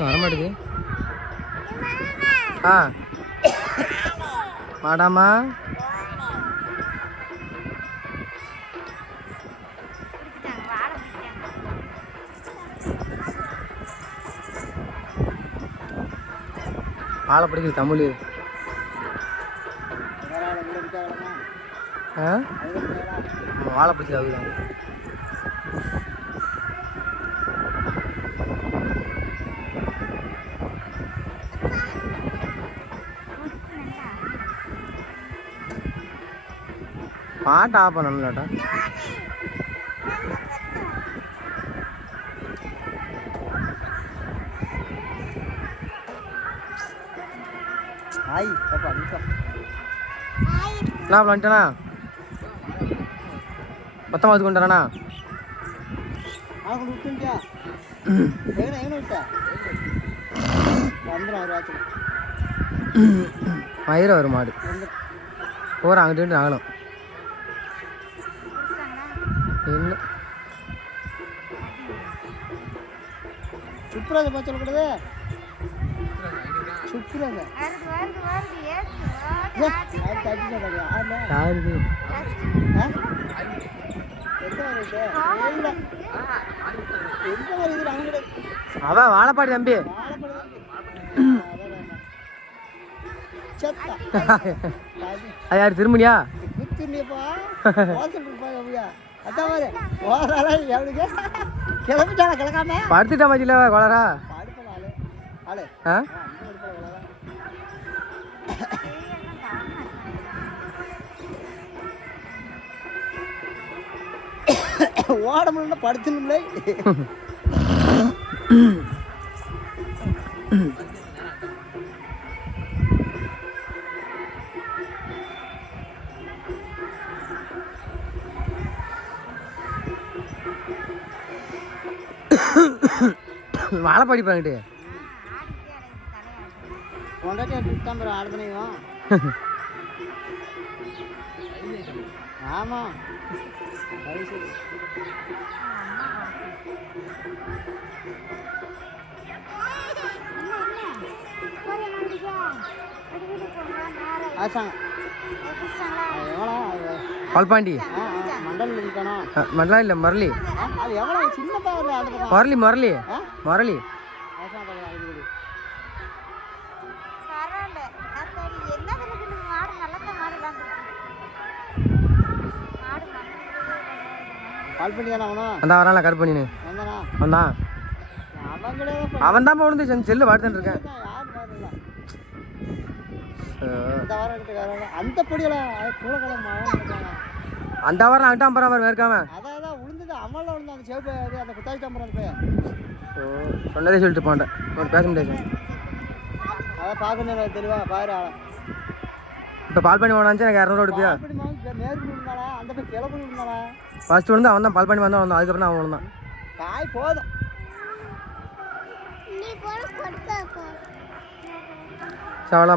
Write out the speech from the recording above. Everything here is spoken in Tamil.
வரமாட்டுது. ஆ மாடாமா வாழை பிடிக்குது தமிழ். வாழை பிடிச்சது அதுதான். பாட்டு ஆஃப் பண்ணணும்லாட்டா. என்ன பண்ணிட்டேண்ணா மொத்தமாக அது கொண்டாண்ணா மயிரம் வரும் மாடு போகிறோம் அங்கிட்டு நாங்களும் இல்லை. சுப்ராஜ பார்த்து சொல்லக்கூடாது. சுப்ராஜ யாருக்கு அவன் வாழைப்பாடி தம்பி. அது யார் திருமணியா? படுத்துட்டா மச்சில கொளரா. ஓட முடியல படுத்துணும்ல. வாழை படிப்பாங்கிட்டு ஆடுதனையும். ஆமா பால்பாண்டி மண்டலா இல்லை முரளி. முரளி முரளி முரளி அந்த வரான்ல கருப்பண்ணின்னு வந்தான். அவன் தான் விழுந்து செல்லு வாடுதான் இருக்கேன். அந்த வாரம் அங்கிட்ட அம்பரம் மேற்காம சொன்னதே சொல்லிட்டு போண்டேன். பேச முடியாது. இப்போ பால் பண்ணி போனாச்சு எனக்கு 200 ரூபாயா. ஃபர்ஸ்ட் விழுந்து அவன் தான் பால் பண்ணி வந்தான். அதுக்கப்புறம் அவன் விழுந்தான். காய் போதும். சவளம்